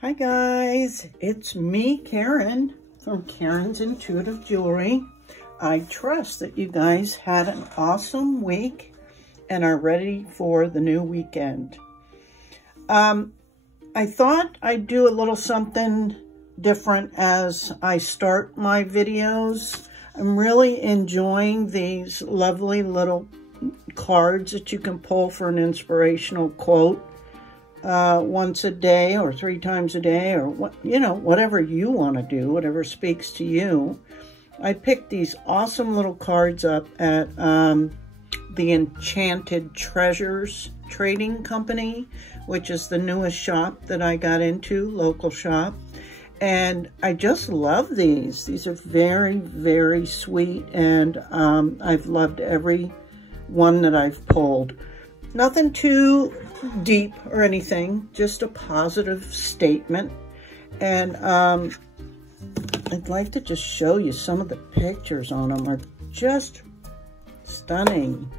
Hi guys, it's me, Karen, from Karen's Intuitive Jewelry. I trust that you guys had an awesome week and are ready for the new weekend. I thought I'd do a little something different as I start my videos. I'm really enjoying these lovely little cards that you can pull for an inspirational quote once a day or 3 times a day, or whatever you want to do, whatever speaks to you. I picked these awesome little cards up at the Enchanted Treasures Trading Company, which is the newest shop that I got into, local shop. And I just love these. These are very, very sweet, and I've loved every one that I've pulled. Nothing too deep or anything, just a positive statement. And I'd like to just show you some of the pictures on them. Are just stunning.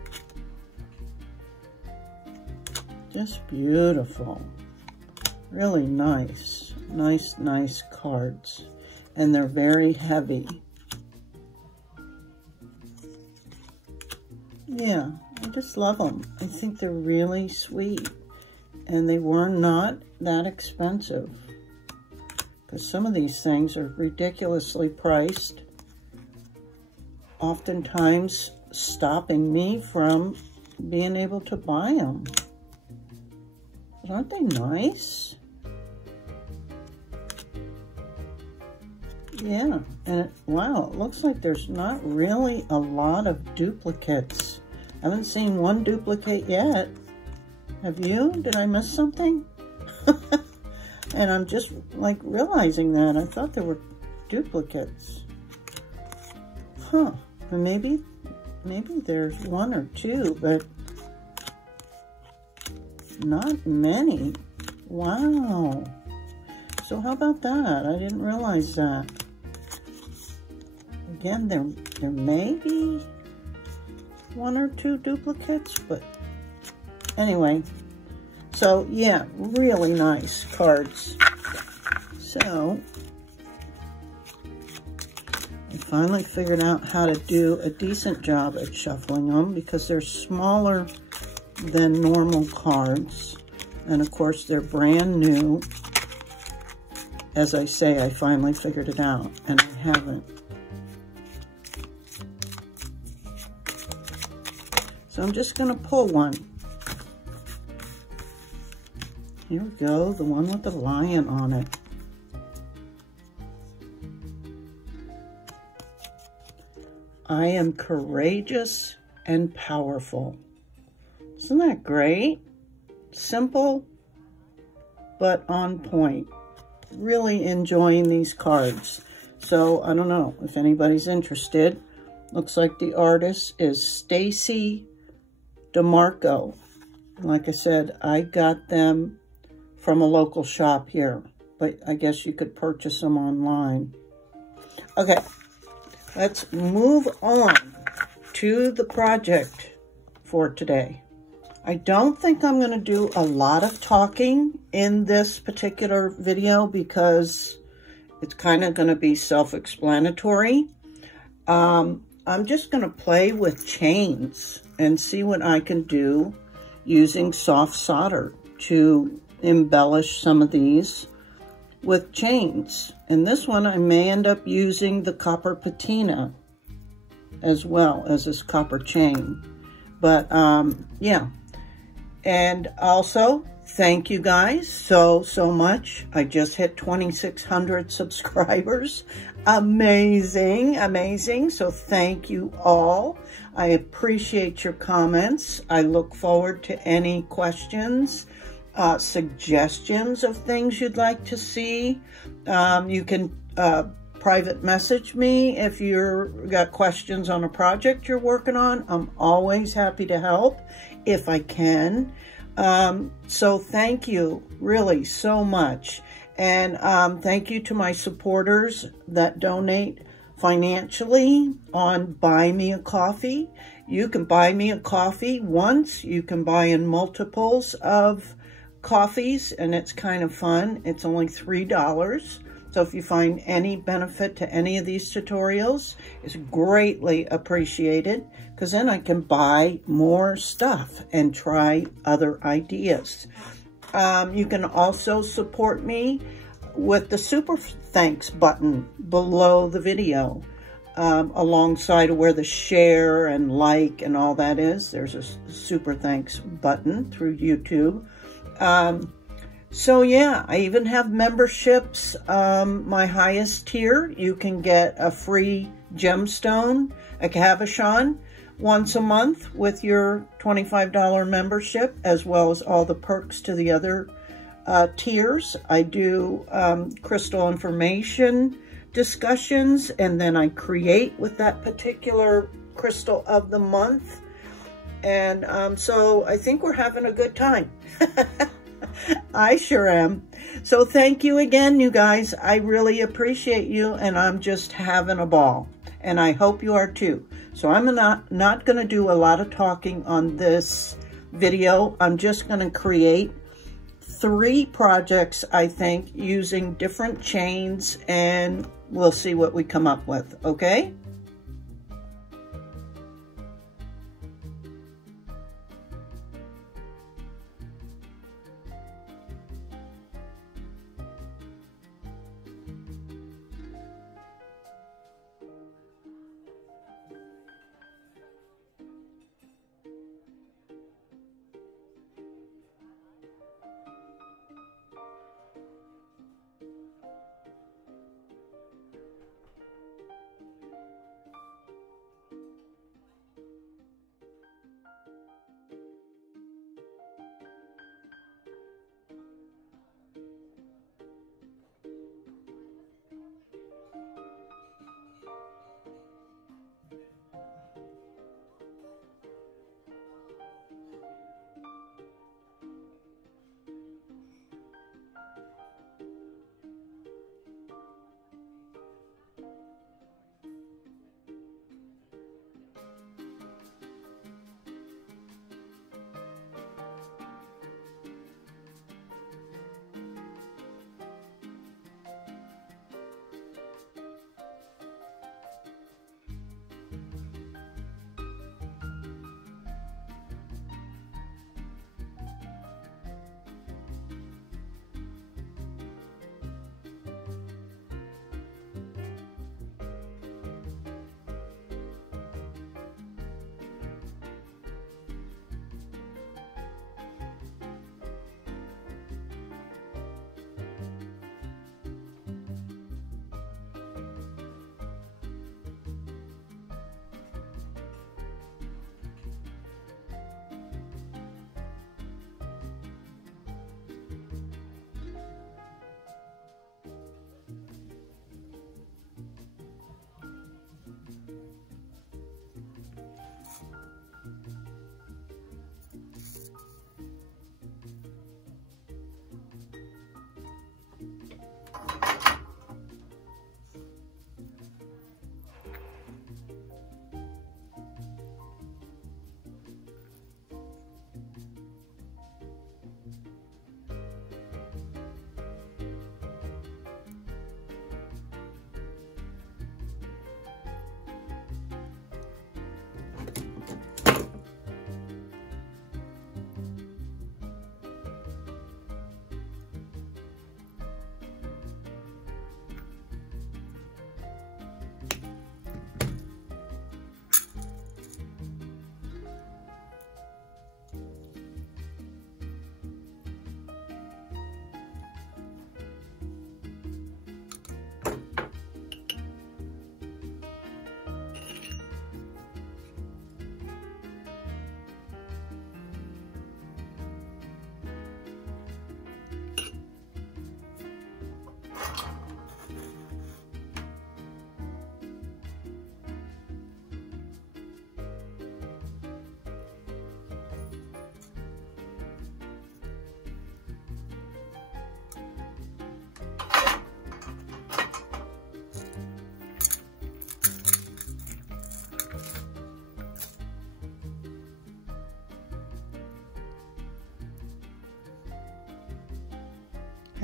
Just beautiful. Really nice. Nice cards. And they're very heavy. Yeah, I just love them. I think they're really sweet. And they were not that expensive. Because some of these things are ridiculously priced. Oftentimes stopping me from being able to buy them. But aren't they nice? Yeah, and wow, it looks like there's not really a lot of duplicates. I haven't seen one duplicate yet. Have you? Did I miss something? And I'm just like realizing that. I thought there were duplicates. Huh. Or maybe there's 1 or 2, but not many. Wow. So how about that? I didn't realize that. Again, there may be 1 or 2 duplicates, but anyway. So yeah, really nice cards. So I finally figured out how to do a decent job at shuffling them, because they're smaller than normal cards. And of course, they're brand new. As I say, I finally figured it out, and I haven't. So I'm just going to pull one. Here we go, the one with the lion on it. I am courageous and powerful. Isn't that great? Simple, but on point. Really enjoying these cards. So I don't know if anybody's interested. Looks like the artist is Stacy DeMarco. Like I said, I got them from a local shop here, but I guess you could purchase them online. Okay, let's move on to the project for today. I don't think I'm going to do a lot of talking in this particular video, because it's kind of going to be self-explanatory. I'm just going to play with chains and see what I can do using soft solder to embellish some of these with chains. And this one I may end up using the copper patina as well as this copper chain. But yeah. And also, thank you guys so much. I just hit 2,600 subscribers. Amazing. So thank you all. I appreciate your comments. I look forward to any questions, suggestions of things you'd like to see. You can private message me if you've got questions on a project you're working on. I'm always happy to help if I can. So thank you really so much. And thank you to my supporters that donate financially on Buy Me a Coffee. You can buy me a coffee once. You can buy in multiples of coffees, and it's kind of fun. It's only $3. So if you find any benefit to any of these tutorials, it's greatly appreciated, because then I can buy more stuff and try other ideas. You can also support me with the super thanks button below the video, alongside of where the share and like and all that is. There's a super thanks button through YouTube. So yeah, I even have memberships. My highest tier, you can get a free gemstone, a cabochon, once a month with your $25 membership, as well as all the perks to the other tiers. I do crystal information discussions, and then I create with that particular crystal of the month. And so I think we're having a good time. I sure am. So thank you again, you guys. I really appreciate you, and I'm just having a ball. And I hope you are too. So I'm not going to do a lot of talking on this video. I'm just going to create 3 projects, I think, using different chains, and we'll see what we come up with, okay?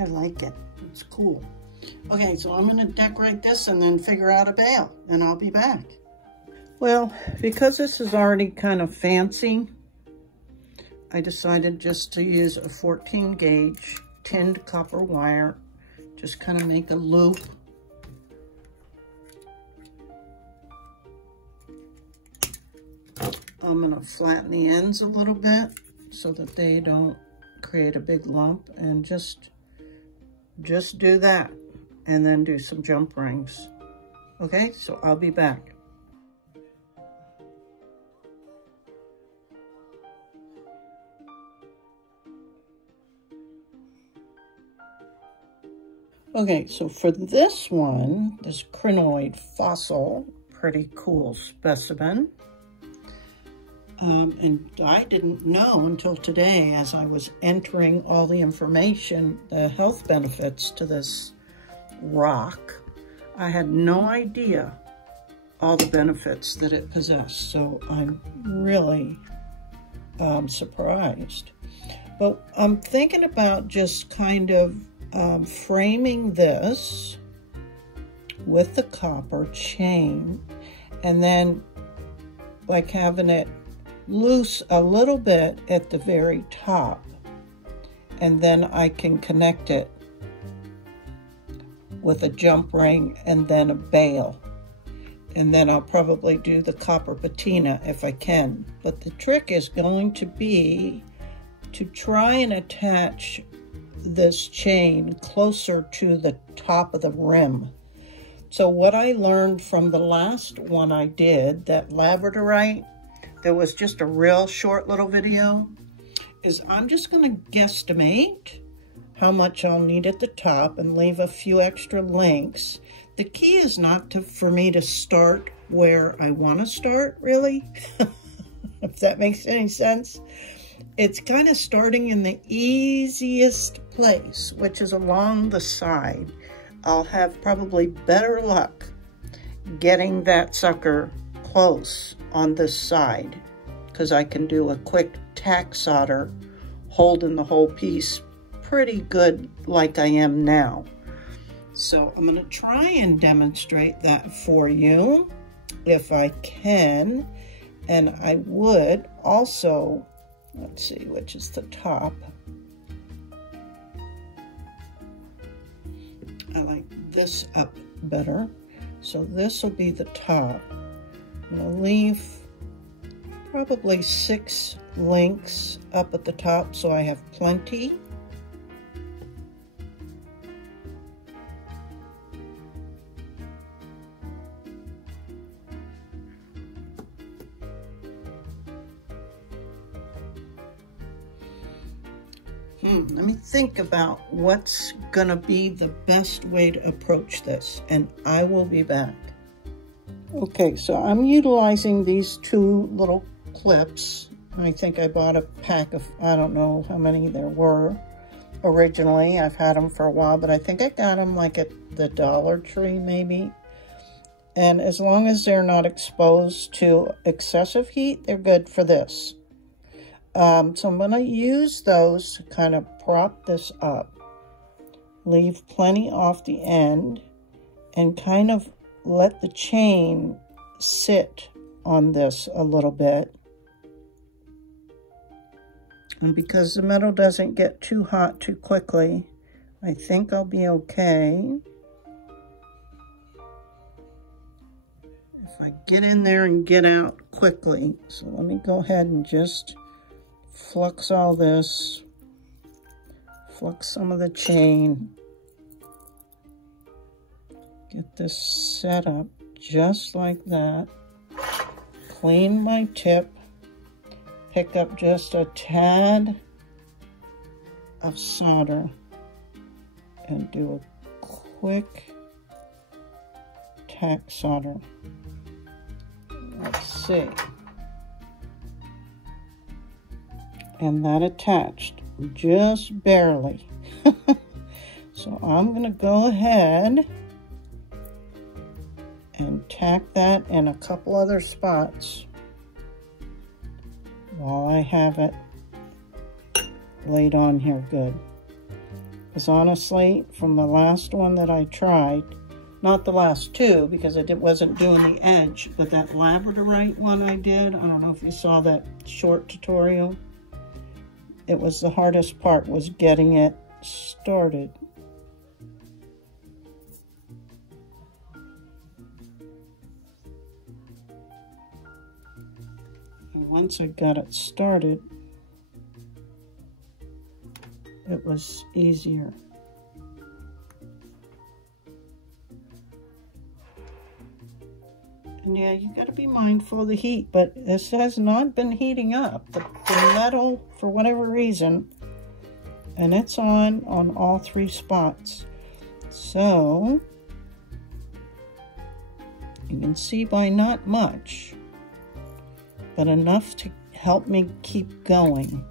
I like it. It's cool. Okay, so I'm going to decorate this and then figure out a bail, and I'll be back. Well, because this is already kind of fancy, I decided just to use a 14 gauge tinned copper wire. Just kind of make a loop. I'm going to flatten the ends a little bit so that they don't create a big lump, and just do that, and then do some jump rings. Okay, so I'll be back. Okay, so for this one, this crinoid fossil, pretty cool specimen. And I didn't know until today, as I was entering all the information, the health benefits to this rock. I had no idea all the benefits that it possessed, so I'm really surprised. But I'm thinking about just kind of framing this with the copper chain, and then like having it loose a little bit at the very top, and then I can connect it with a jump ring and then a bail, and then I'll probably do the copper patina if I can. But the trick is going to be to try and attach this chain closer to the top of the rim. So what I learned from the last one I did, that labradorite, there was just a real short little video, is I'm just going to guesstimate how much I'll need at the top and leave a few extra links. The key is not for me to start where I want to start, really, if that makes any sense. It's kind of starting in the easiest place, which is along the side. I'll have probably better luck getting that sucker close on this side, because I can do a quick tack solder holding the whole piece pretty good like I am now. So I'm going to try and demonstrate that for you if I can. And I would also, let's see, which is the top. I like this up better. So this will be the top. I'm going to leave probably 6 links up at the top so I have plenty. Let me think about what's gonna be the best way to approach this, and I will be back. Okay, so I'm utilizing these 2 little clips. I think I bought a pack of, I don't know how many there were originally. I've had them for a while, but I think I got them like at the Dollar Tree maybe. And as long as they're not exposed to excessive heat, they're good for this. So I'm going to use those to kind of prop this up, leave plenty off the end, and kind of let the chain sit on this a little bit. And because the metal doesn't get too hot too quickly, I think I'll be okay. If I get in there and get out quickly. So let me go ahead and just flux all this, flux some of the chain, get this set up just like that, clean my tip, pick up just a tad of solder and do a quick tack solder. Let's see. And that attached just barely. So I'm going to go ahead and tack that in a couple other spots while I have it laid on here good. Because honestly, from the last one that I tried, not the last two because I wasn't doing the edge, but that labradorite one I did, I don't know if you saw that short tutorial. It was the hardest part, was getting it started. And once I got it started, it was easier. And yeah, you got to be mindful of the heat, but this has not been heating up. The metal, for whatever reason, and it's on all 3 spots. So, you can see by not much, but enough to help me keep going.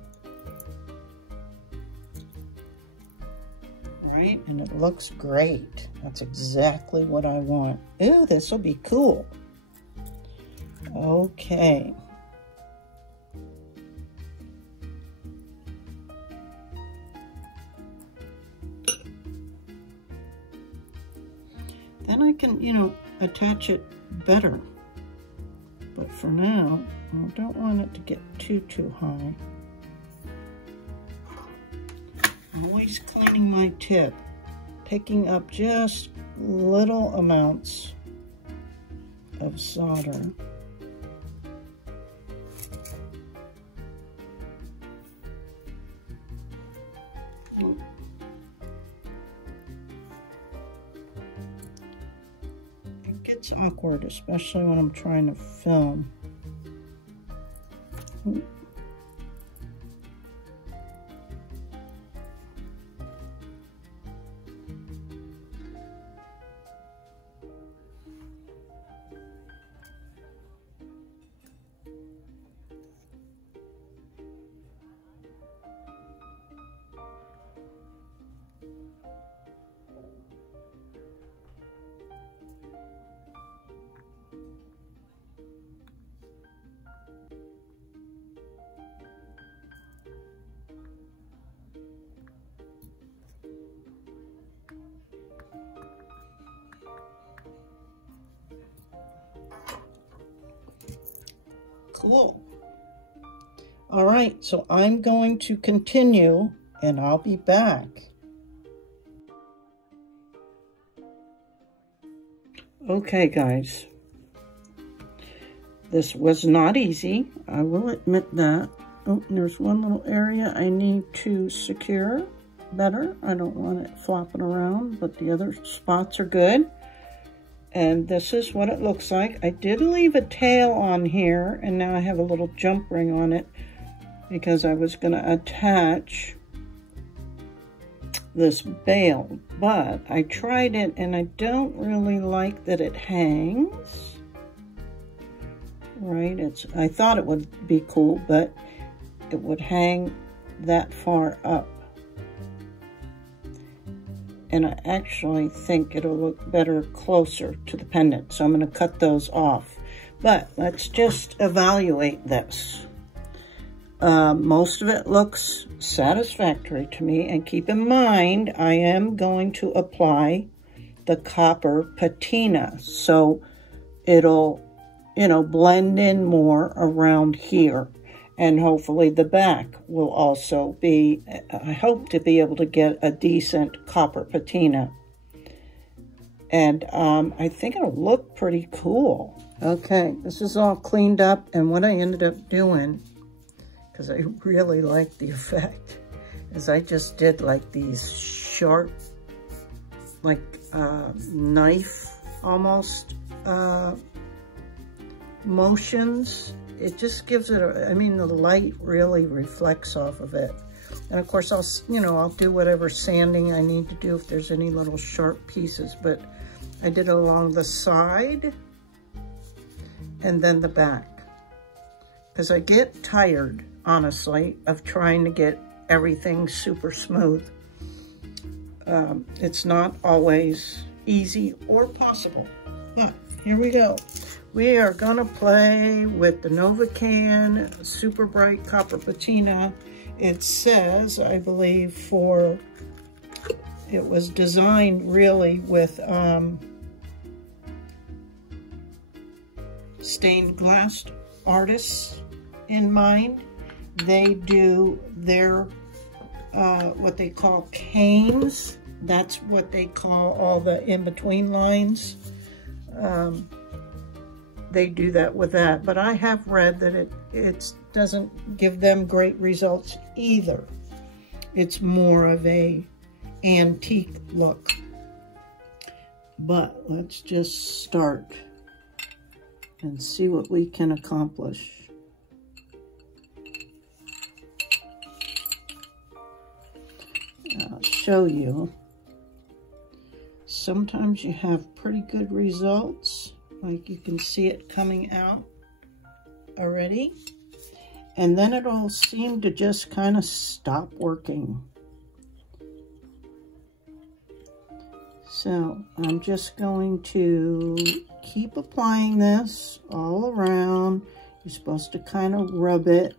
Right? And it looks great. That's exactly what I want. Ooh, this will be cool. Okay. Then I can, you know, attach it better. But for now, I don't want it to get too high. Always cleaning my tip, picking up just little amounts of solder. It gets awkward, especially when I'm trying to film. Cool. All right, so I'm going to continue and I'll be back. Okay, guys. This was not easy. I will admit that. Oh, there's one little area I need to secure better. I don't want it flopping around, but the other spots are good. And this is what it looks like. I did leave a tail on here, and now I have a little jump ring on it because I was going to attach this bail. But I tried it, and I don't really like that it hangs. Right? I thought it would be cool, but it would hang that far up. And I actually think it'll look better closer to the pendant. So I'm going to cut those off. But let's just evaluate this. Most of it looks satisfactory to me. And keep in mind, I am going to apply the copper patina. So it'll, you know, blend in more around here. And hopefully the back will also be, I hope to be able to get a decent copper patina. And I think it'll look pretty cool. Okay, this is all cleaned up. And what I ended up doing, because I really like the effect, is I just did like these sharp, like knife almost motions. It just gives it I mean, the light really reflects off of it. And of course, I'll do whatever sanding I need to do if there's any little sharp pieces. But I did it along the side and then the back. Because I get tired, honestly, of trying to get everything super smooth. It's not always easy or possible. But here we go. We are gonna play with the Novocan Super Bright Copper Patina. It says, I believe, for It was designed really with stained glass artists in mind. They do their what they call canes. That's what they call all the in-between lines. They do that with that, but I have read that it doesn't give them great results either. It's more of a antique look. But let's just start and see what we can accomplish. I'll show you. Sometimes you have pretty good results, like you can see it coming out already, and then it all seemed to just kind of stop working. So I'm just going to keep applying this all around. You're supposed to kind of rub it.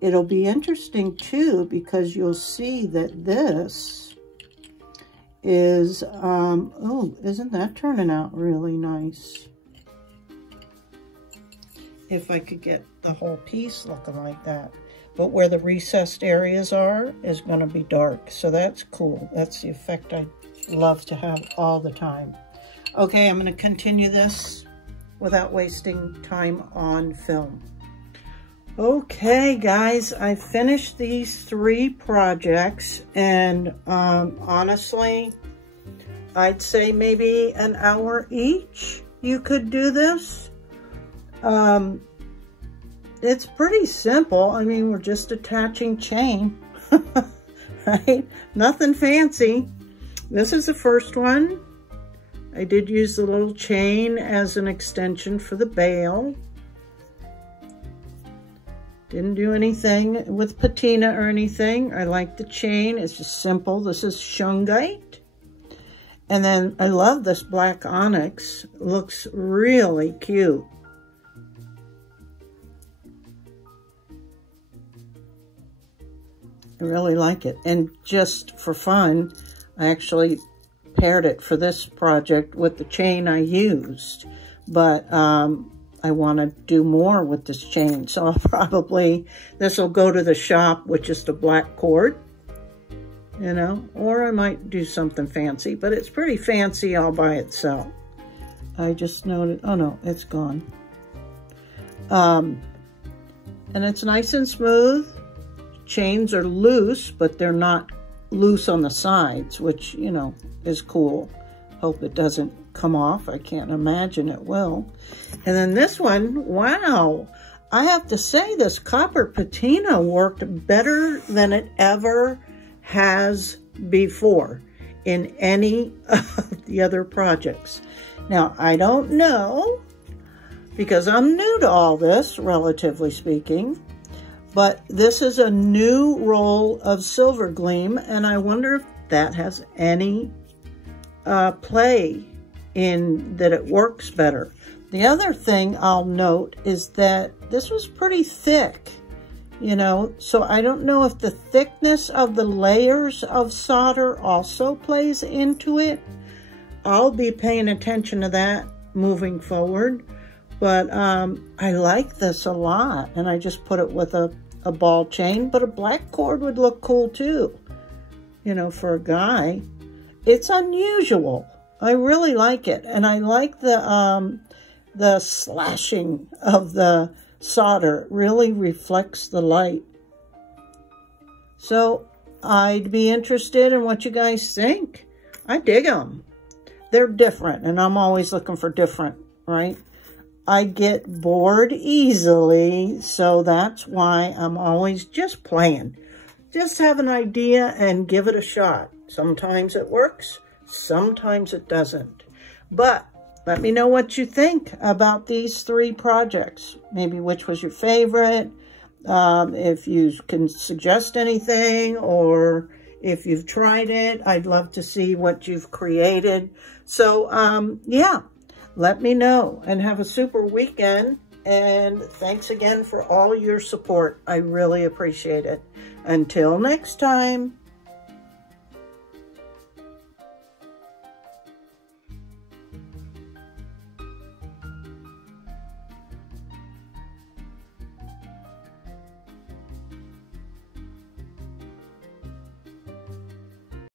It'll be interesting too, because you'll see that this is, oh, isn't that turning out really nice? If I could get the whole piece looking like that. But where the recessed areas are is going to be dark. So that's cool. That's the effect I love to have all the time. Okay, I'm going to continue this without wasting time on film. Okay, guys, I finished these 3 projects, and honestly, I'd say maybe an hour each you could do this. It's pretty simple. I mean, we're just attaching chain, right? Nothing fancy. This is the first one. I did use the little chain as an extension for the bail. Didn't do anything with patina or anything. I like the chain. It's just simple. This is shungite. And then I love this black onyx. It looks really cute. I really like it. And just for fun, I actually paired it for this project with the chain I used. But I want to do more with this chain. So I'll probably, this will go to the shop with just a black cord, you know, or I might do something fancy, but it's pretty fancy all by itself. I just noted, oh no, it's gone. And it's nice and smooth. Chains are loose, but they're not loose on the sides, which, you know, is cool. Hope it doesn't come off. I can't imagine it will. And then this one, wow. I have to say this copper patina worked better than it ever has before in any of the other projects. Now, I don't know, because I'm new to all this, relatively speaking, but this is a new roll of Silver Gleam, and I wonder if that has any play in that it works better. The other thing I'll note is that this was pretty thick, you know, so I don't know if the thickness of the layers of solder also plays into it. I'll be paying attention to that moving forward, but I like this a lot, and I just put it with a ball chain, but a black cord would look cool too, you know, for a guy. It's unusual. I really like it, and I like the slashing of the solder. It really reflects the light. So I'd be interested in what you guys think. I dig them. They're different, and I'm always looking for different, right? I get bored easily, so that's why I'm always just playing. Just have an idea and give it a shot. Sometimes it works, sometimes it doesn't. But let me know what you think about these 3 projects. Maybe which was your favorite, if you can suggest anything, or if you've tried it. I'd love to see what you've created. So, yeah. Let me know, and have a super weekend, and thanks again for all your support. I really appreciate it. Until next time.